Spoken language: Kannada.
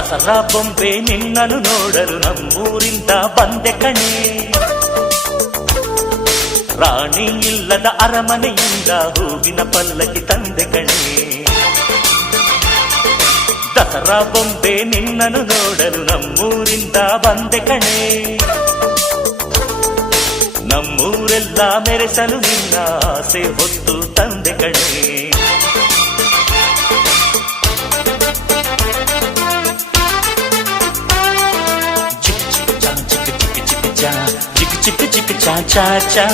ದಸರಾ ಬೊಂಬೆ ನಿನ್ನನ್ನು ನೋಡಲು ನಮ್ಮೂರಿಂದ ಬಂದೆ ಕಣೆ. ರಾಣಿ ಇಲ್ಲದ ಅರಮನೆಯಿಂದ ಹೂವಿನ ಪಲ್ಲಕ್ಕಿ ತಂದೆ ಕಣೆ. ದಸರಾ ಬೊಂಬೆ ನಿನ್ನನ್ನು ನೋಡಲು ನಮ್ಮೂರಿಂದ ಬಂದೆ ಕಣೆ. ನಮ್ಮೂರೆಲ್ಲ ಮೆರೆಸಲು ನಿನ್ನ ಆಸೆ ಹೊತ್ತು ತಂದೆ ಕಣೆ. ಚಿಕ್ ಚಿಕ್ ಚಾ ಚಾ ಚಾ